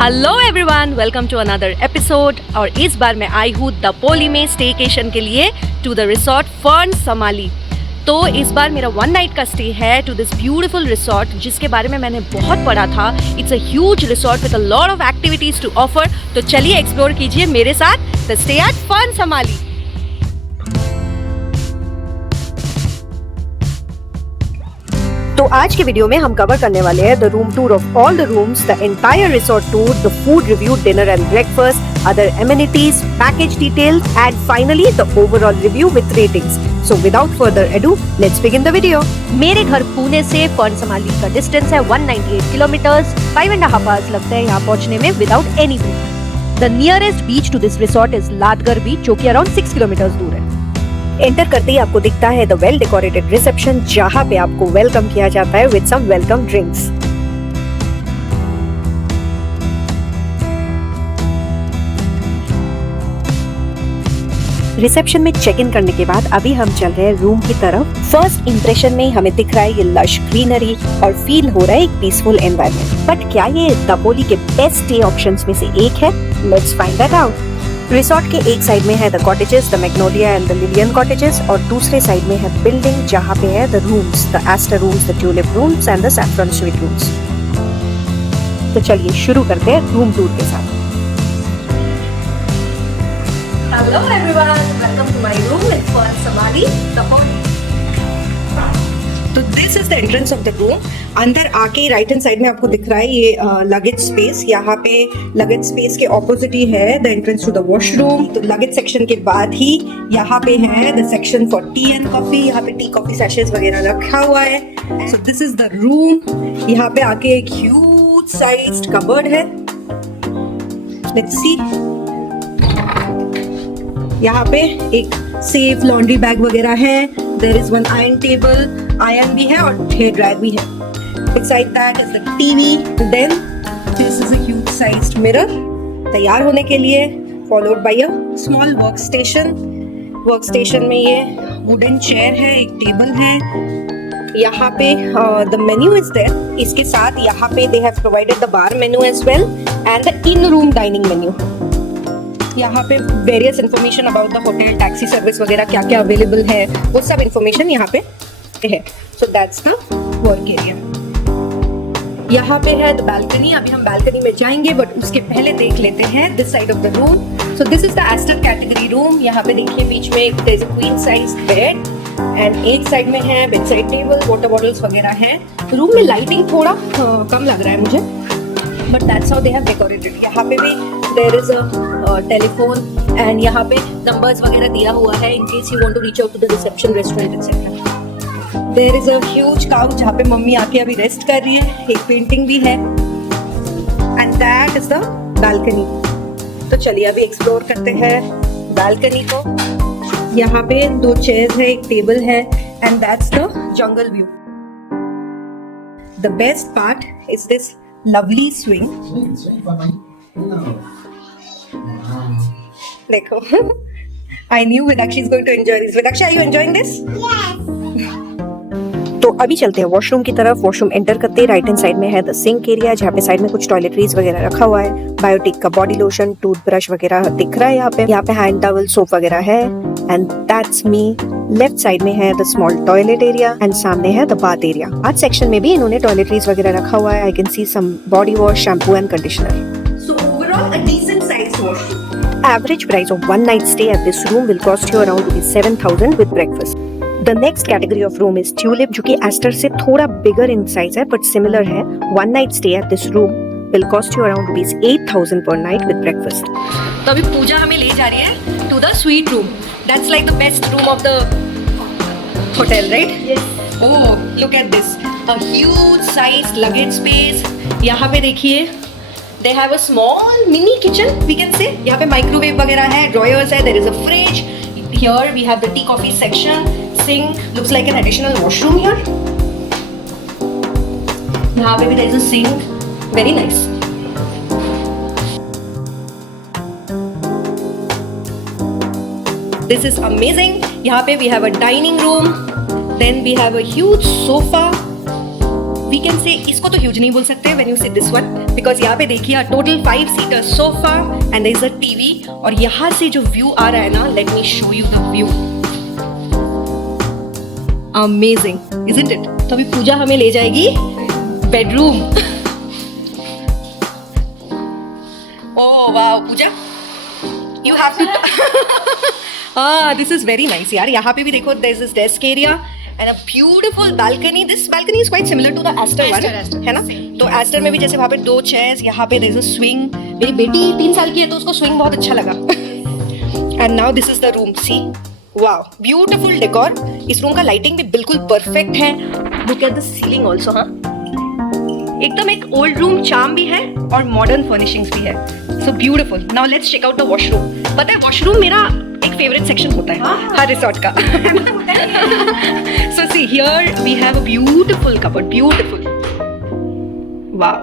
Hello everyone, welcome to another episode. और इस बार मैं आई हूँ दपोली में स्टेकेशन के लिए to the resort fern Samali. तो इस बार मेरा 1 नाइट का स्टे है टू दिस ब्यूटीफुल रिसोर्ट, जिसके बारे में मैंने बहुत पढ़ा था। It's a huge resort with a lot of activities to offer. तो चलिए एक्सप्लोर कीजिए मेरे साथ the stay at Fern Samali. तो आज के वीडियो में हम कवर करने वाले हैं the room tour of all the rooms, the entire resort tour, the food review, dinner and breakfast, other amenities, package details and finally the overall review with ratings. So without further ado, let's begin the video. मेरे घर पुणे से fern समाली का distance है 198 kilometres. 5.5 hours लगते हैं यहाँ पहुँचने में without any break. The nearest beach to this resort is Ladghar beach, जो कि अराउंड 6 किलोमीटर्स दूर है। एंटर करते ही आपको दिखता है द वेल डेकोरेटेड रिसेप्शन, जहां पे आपको वेलकम किया जाता है with some welcome drinks. Reception में चेक इन करने के बाद अभी हम चल रहे हैं रूम की तरफ। फर्स्ट इंप्रेशन में हमें दिख रहा है ये लश ग्रीनरी और फील हो रहा है एक पीसफुल एनवायरनमेंट। बट क्या ये दपोली के बेस्ट स्टे ऑप्शंस में से एक है? Let's find that out. Resort के एक साइड में है the cottages, the magnolia and the Lillian cottages, और दूसरे साइड में है बिल्डिंग, जहाँ पे है the rooms, the aster rooms, the tulip rooms and the saffron suite rooms. तो चलिए शुरू करते हैं रूम टूर के साथ। Hello everyone, welcome to my room in Fern Samali Dapoli. तो this is the entrance of the room. अंदर आके राइट हैंड साइड में आपको दिख रहा है ये लगेज स्पेस। यहाँ पे लगेज स्पेस के ऑपोजिट ही है the entrance to the washroom. तो लगेज सेक्शन के बाद ही यहाँ पे है the section for tea and coffee. यहाँ पे टी कॉफी सैशेस वगैरह रखा हुआ है। So this is the room. यहाँ पे आके एक ह्यूज साइज्ड कबर्ड है। Let's see. यहाँ पे एक सेफ लॉन्ड्री बैग वगैरह है। There is one iron table, iron भी है और हेयर ड्रायर भी है। Beside that is the TV. Then this is a huge sized mirror. तैयार होने के लिए followed by a small workstation. Workstation में ये wooden chair है, एक टेबल है। यहाँ पे the menu is there. इसके साथ यहाँ पे they have provided the bar menu as well and the in-room dining menu. यहाँ पे various information about the hotel, taxi service वगैरह क्या क्या available है, वो सब information यहाँ पे है। So that's the work area. यहाँ पे है द बालकनी। अभी हम बालकनी में जाएंगे, बट उसके पहले देख लेते हैं this side of the room. So this is the aster category room. यहाँ पे देखिए बीच में there is a queen size bed and एक साइड में है bed side table, water bottles वगैरह हैं। रूम में लाइटिंग थोड़ा कम लग रहा है मुझे, but that's how they have decorated. यहाँ पे भी there is a telephone and यहाँ पे नंबर्स वगैरह दिया हुआ है in case you want to reach out to the reception, restaurant etcetera. There is a huge couch जहाँ पे मम्मी आके अभी रेस्ट कर रही है। एक पेंटिंग भी है and that is the balcony। तो चलिए अभी एक्सप्लोर करते हैं बालकनी को। यहाँ पे 2 चेयर्स है, एक टेबल है and that's the jungle view। The best part is this lovely swing। देखो I knew Vidakshi is going to enjoy this। Vidakshi, are you enjoying this? Yes। तो अभी चलते हैं वॉशरूम की तरफ। वॉशरूम एंटर करते ही राइट हैंड साइड में है द सिंक एरिया, जहाँ पे साइड में कुछ टॉयलेटरीज वगैरह रखा हुआ है। बायोटिक का बॉडी लोशन, टूथब्रश वगैरह दिख रहा है यहाँ पे। यहाँ पे हैंड टॉवल, सोप वगैरह है and that's me. Left side में है the small toilet area and सामने है द बाथ एरिया। आज सेक्शन में भी इन्होंने टॉयलेटरीज वगैरह रखा हुआ है। I can see some body wash, shampoo and conditioner. So overall a decent size washroom. Average price of 1 night stay at this room will cost you around 7,000 with breakfast. The next category of room is Tulip, जो कि ester से थोड़ा bigger in size है but similar है। 1 night stay at this room will cost you around ₹8,000 per night with breakfast। तो अभी पूजा हमें ले जा रही है to the suite room. That's like the best room of the hotel, right? Yes. Oh, look at this, a huge sized luggage space। यहाँ पे देखिए they have a small mini kitchen we can say। यहाँ पे microwave वगैरह है, drawers है, there is a fridge। Here we have the tea coffee section, sink, looks like an additional washroom here। यहाँ पे भी there is a sink, very nice। This is amazing। यहाँ पे we have a dining room, then we have a huge sofa we can say इसको तो huge नहीं बोल सकते when you see this one, because यहाँ पे देखिए total 5 seater sofa and there is a TV, और यहाँ से जो व्यू आ रहा है ना, let me show you the view, amazing isn't it. तो अभी पूजा हमें ले जाएगी bedroom. Oh wow Pooja, you have to this is very nice यार। यहाँ पे भी देखो there is this desk area and a beautiful balcony. This balcony is quite similar to the aster one, है ना? तो एस्टर में भी जैसे वहाँ पे 2 चेयर्स, यहाँ पे देयर इज अ स्विंग। मेरी बेटी 3 साल की है तो उसको स्विंग बहुत अच्छा लगा। And now this is the room, see wow beautiful decor. इस रूम का लाइटिंग भी बिल्कुल परफेक्ट है। Look at the ceiling also, हाँ एकदम एक ओल्ड रूम चार्म भी है और मॉडर्न फर्निशिंग्स भी है। So beautiful. Now let's check out the washroom. पता है वॉशरूम मेरा एक फेवरेट सेक्शन होता है हर रिसोर्ट का। So see here we have a beautiful cupboard, beautiful, wow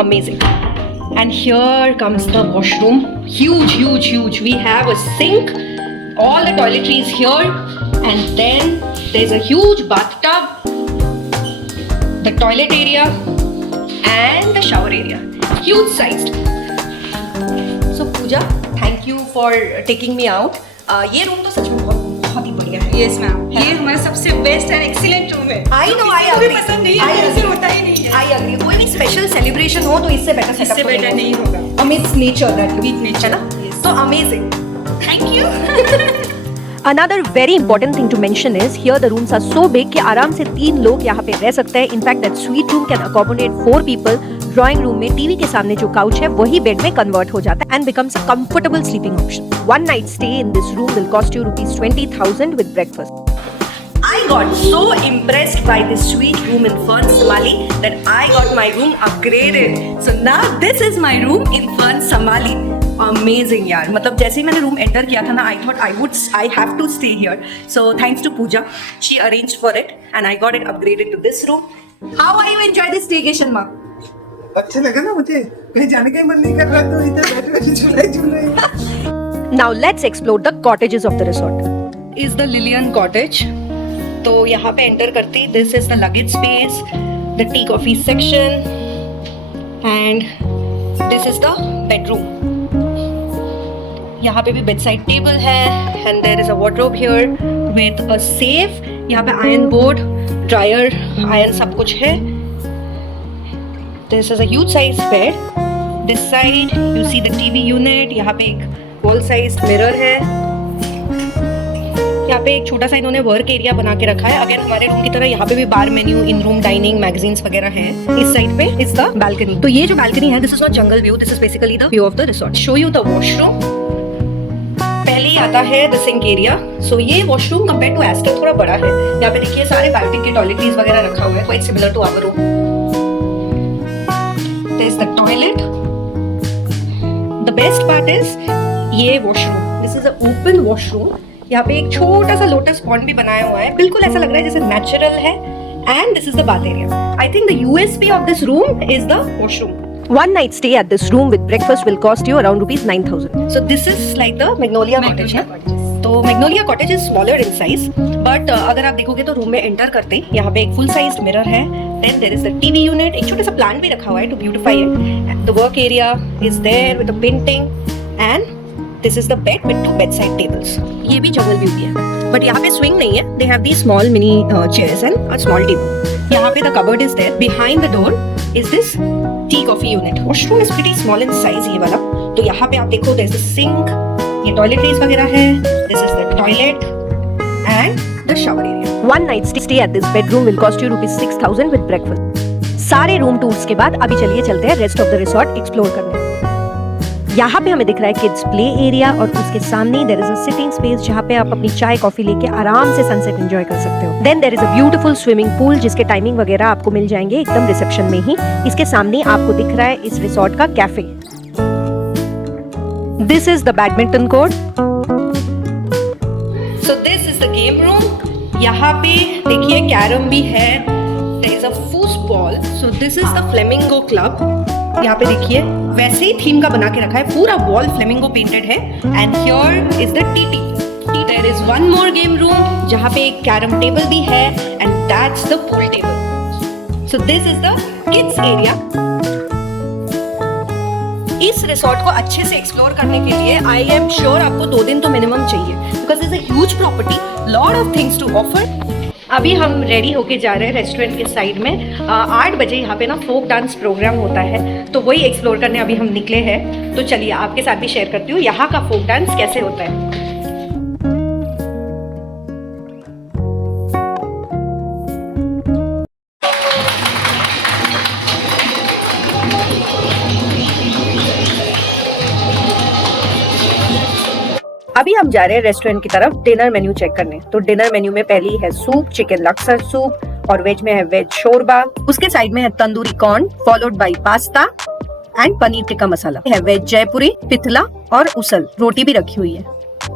amazing. And here comes the washroom, huge huge huge. We have a sink, all the toiletries here, and then there's a huge bathtub, the toilet area and the shower area, huge sized. So Pooja, thank you for taking me out. ये room तो सच में बहुत ही बढ़िया है। Yes ma'am, ये हमारा सबसे best and excellent room है। I know, I किसी को भी agree. पसंद नहीं है, ऐसे होता ही नहीं है। I agree. कोई भी स्पेशल सेलिब्रेशन हो तो इससे बेटर इससे बेटर नहीं होगा। Amidst nature that With nature, है ना? yes. So amazing. Thank you. Another very important thing to mention is here the rooms are so big कि आराम से 3 लोग यहाँ पे रह सकते हैं। In fact that suite room can accommodate 4 people. Drawing room में टीवी के सामने जो काउच है वही बेड में कन्वर्ट हो जाता है and becomes a comfortable sleeping option. One night stay in this room will cost you ₹20,000 with breakfast. I got so impressed by this sweet room in Fern Somali that I got my room upgraded. So now this is my room in Fern Somali. Amazing यार, मतलब जैसे ही मैंने room enter किया था ना, I thought I have to stay here. So thanks to Pooja, she arranged for it and I got it upgraded to this room. How are you enjoy this staycation, Ma? अच्छा लगा ना मुझे, कहीं जाने का ही मन नहीं कर रहा तो इधर बैठे बैठे झूल रहे। Now let's explore the cottages of the resort. Is the Lillian cottage. तो यहाँ पे एंटर करते ही this is the luggage space, the tea coffee section, and this is the bedroom. यहाँ पे भी bedside table है, and there is a wardrobe here with a safe. यहाँ पे iron board, dryer, iron सब कुछ है. This is a huge size bed. This side you see the TV unit. यहाँ पे एक wall sized mirror है. यहाँ पे एक छोटा सा इन्होंने वर्क एरिया बना के रखा है। अगेन हमारे रूम की तरह यहाँ पे भी bar menu, in room dining, magazines वगैरह है। इस साइड पे इज द बालकनी। तो ये जो बालकनी है, this is not jungle view, this is basically the view of the resort. Show you the washroom. पहले ही आता है द सिंक एरिया। सो ये वॉशरूम कंपेयर टू एस्टर थोड़ा बड़ा है। यहाँ पे देखिए सारे बायोटिक के टॉयलेटरीज वगैरह रखा हुआ है, quite similar to our room. There is the toilet. The best part is ये washroom, this is a open washroom. यहाँ पे एक छोटा सा लोटस पॉन्ड भी बनाया हुआ है, बिल्कुल ऐसा लग रहा है जैसे नेचुरल है। And this is the bath area. I think the USP of this room is the washroom. One night stay at this room with breakfast will cost you around ₹9,000. So this is like the Magnolia cottage, है? तो Magnolia cottage is smaller in size, but अगर आप देखोगे तो room में enter करते ही यहाँ पे एक full sized mirror है. Then there is the TV unit, एक छोटा सा प्लांट भी रखा हुआ है to beautify it. The work area is there with the painting, and this is the bed with 2 bedside tables. ये भी jungle view भी है, but यहाँ पे swing नहीं है. They have these small mini chairs and a small table. यहाँ पे the cupboard is there. Behind the door is this tea coffee unit. Washroom is pretty small in size ये वाला. तो यहाँ पे आप देखो there is a sink, ये toiletries वगैरह है. This is the toilet and the shower area. One night stay at this bedroom will cost you ₹6,000 with breakfast. सारे रूम टूर्स के बाद अभी चलिए चलते हैं rest of the resort explore करने। यहाँ पे हमें दिख रहा है किड्स प्ले एरिया और उसके सामने there is a sitting space जहाँ पे आप अपनी चाय कॉफी लेके आराम से सनसेट एंजॉय कर सकते हो। Then there is a beautiful swimming pool जिसके टाइमिंग वगैरह आपको मिल जाएंगे एकदम रिसेप्शन में ही। इसके सामने आपको दिख रहा है इस रिसोर्ट का cafe. This is the badminton court. So this is the game room. यहाँ पे देखिए कैरम भी है। There is a foosball. So this is the flamingo club. यहाँ पे देखिए वैसे ही थीम का बना के रखा है, पूरा वॉल फ्लेमिंगो पेंटेड है। And here is the TT. There is one more game room जहाँ पे एक कैरम टेबल भी है and that's the pool table. So this is the kids area. इस रिसोर्ट को अच्छे से एक्सप्लोर करने के लिए आई एम श्योर आपको 2 दिन तो मिनिमम चाहिए, because it's a huge property, lot of things to offer. अभी हम रेडी होके जा रहे हैं रेस्टोरेंट के साइड में। 8 बजे यहाँ पे ना फोक डांस प्रोग्राम होता है, तो वही एक्सप्लोर करने अभी हम निकले हैं। तो चलिए आपके साथ भी शेयर करती हूँ यहाँ का फोक डांस कैसे होता है। अभी हम जा रहे हैं रेस्टोरेंट की तरफ डिनर मेन्यू चेक करने। तो डिनर मेन्यू में पहली है सूप, चिकन लक्सर सूप, और वेज में है वेज शोरबा। उसके साइड में है tandoori corn followed by pasta and paneer tikka masala. है वेज जयपुरी, पिथला और उसल, रोटी भी रखी हुई है।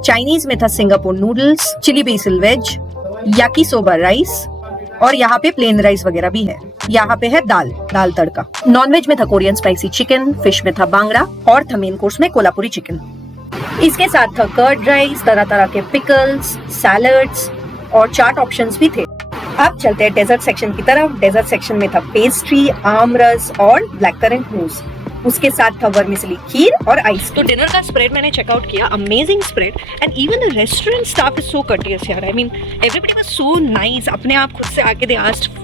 चाइनीज में था Singapore noodles, chilli basil veg, yakisoba rice, और यहाँ पे प्लेन राइस वगैरह भी है। यहाँ पे है दाल तड़का। नॉन वेज में था कोरियन स्पाइसी चिकन, फिश में था बांगड़ा, और था मेन कोर्स में कोल्हापुरी चिकन। इसके साथ था कर्ड राइस, तरह तरह के पिकल्स, सैलड्स और चाट ऑप्शंस भी थे। अब चलते हैं डेजर्ट सेक्शन की तरफ। डेजर्ट सेक्शन में था पेस्ट्री, आमरस और ब्लैक करंट मूस। उसके साथ था वर्मिसेली खीर और आइस। तो डिनर का स्प्रेड मैंने चेकआउट किया, amazing spread, and even the restaurant staff is so courteous यार। I mean everybody was so nice. अपने आप खुद से आके they asked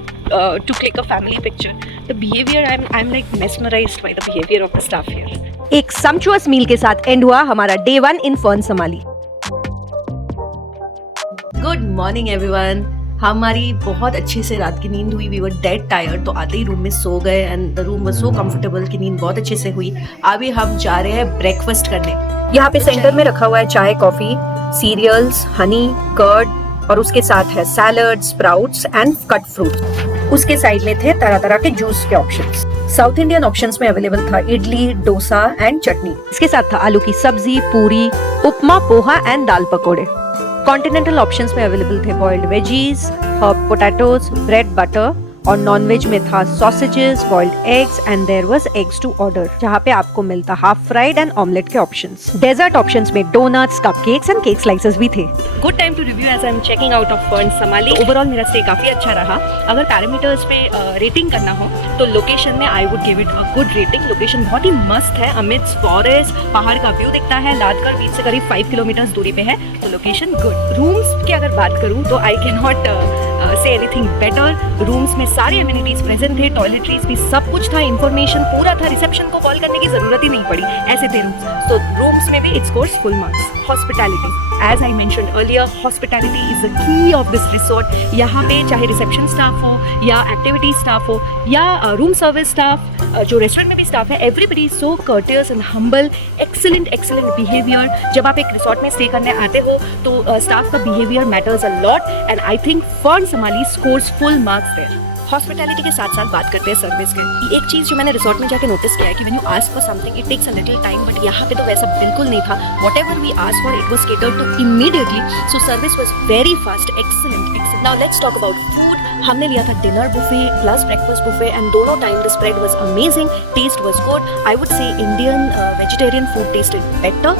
to click a family picture. The behavior, I'm like mesmerized by the behavior of the staff here. एक sumptuous meal के साथ end हुआ हमारा day 1 in Fern Samali. Good morning everyone. हमारी बहुत अच्छे से रात की नींद हुई। वी वर डेड टायर्ड, तो आते ही रूम में सो गए and the room was so comfortable कि नींद बहुत अच्छे से हुई। अभी हम जा रहे हैं ब्रेकफास्ट करने। यहाँ पे सेंटर में रखा हुआ है चाय, कॉफी, सीरियल्स, हनी, कर्ड, और उसके साथ है salad, sprouts and cut fruit. उसके साइड में थे तरह तरह के जूस के ऑप्शंस। साउथ इंडियन ऑप्शंस में अवेलेबल था इडली, डोसा एंड चटनी। इसके साथ था आलू की सब्जी, पूरी, उपमा, पोहा एंड दाल पकोड़े। कॉन्टिनेंटल ऑप्शंस में अवेलेबल थे boiled veggies, herb potatoes, bread butter, और नॉन वेज में था sausages, boiled eggs and there was eggs to order, जहाँ पे आपको मिलता हाफ फ्राइड एंड ऑमलेट के ऑप्शंस। डेजर्ट ऑप्शंस में donuts, cupcakes and cake slices भी थे। Good time to review as I am checking out of Fern Samali. Overall मेरा stay काफी अच्छा रहा। अगर पैरामीटर्स पे रेटिंग करना हो तो लोकेशन में I would give it a good rating. Location बहुत ही मस्त है, अमिड्स फॉरेस्ट, पहाड़ का व्यू दिखता है। लादकर बीच से करीब 5 किलोमीटर दूरी पे है, तो लोकेशन गुड। रूम्स की अगर बात करूँ तो I can not say anything better. Rooms में सारी एमिनिटीज प्रेजेंट थे, टॉयलेटरीज भी सब कुछ था, इंफॉर्मेशन पूरा था, रिसेप्शन को कॉल करने की जरूरत ही नहीं पड़ी, ऐसे थे रूम्स। तो रूम्स में भी it scores full marks. Hospitality, as I mentioned earlier, hospitality is the key of this resort. यहाँ पे चाहे रिसेप्शन स्टाफ हो या एक्टिविटी स्टाफ हो या रूम सर्विस स्टाफ, जो रेस्टोरेंट में भी स्टाफ है, everybody is so courteous and humble. Excellent behaviour. जब आप एक रिसोर्ट में स्टे करने आते हो तो स्टाफ का behaviour matters a lot, and I think Fern Samali scores full marks there. Hospitality के साथ साथ बात करते हैं सर्विस के। एक चीज़ जो मैंने रिसोर्ट में जाके नोटिस किया है कि when you ask for something it takes a little time, but यहाँ पे तो वैसा बिल्कुल नहीं था। Whatever we asked for it was catered to immediately, so service was very fast, excellent. Now let's talk about food. हमने लिया था dinner buffet plus breakfast buffet, and दोनों time the spread was amazing, taste was good. I would say Indian vegetarian food tasted better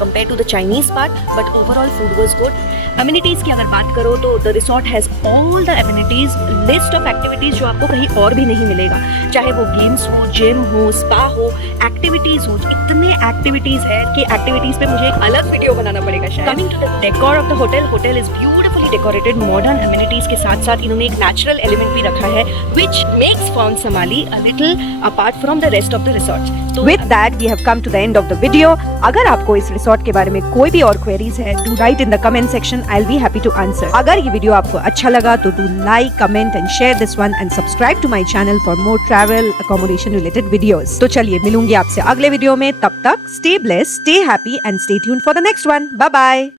compare to the Chinese part, but overall food was good. Amenities की अगर बात करो तो the resort has all the amenities, list of activities जो आपको कहीं और भी नहीं मिलेगा, चाहे वो गेम्स हो, जिम हो, स्पा हो, एक्टिविटीज हो। इतने एक्टिविटीज है कि एक्टिविटीज पे मुझे एक अलग वीडियो बनाना पड़ेगा शायद। Coming to the decor of the hotel, hotel is beautifully decorated. Modern amenities के साथ साथ इन्होंने एक नेचुरल एलिमेंट भी रखा है, which makes Fern Samali a little apart from the rest of the resort. With that we have come to the end of the video. अगर आपको इस रिसोर्ट के बारे में कोई भी और क्वेरीज है, do write in the comment section, I will be happy to answer. अगर ये वीडियो आपको अच्छा लगा तो do like, comment and share this one, and subscribe to my channel for more travel accommodation related videos. तो चलिए मिलूंगी आपसे अगले वीडियो में, तब तक stay blessed, stay happy and stay tuned for the next one. Bye bye.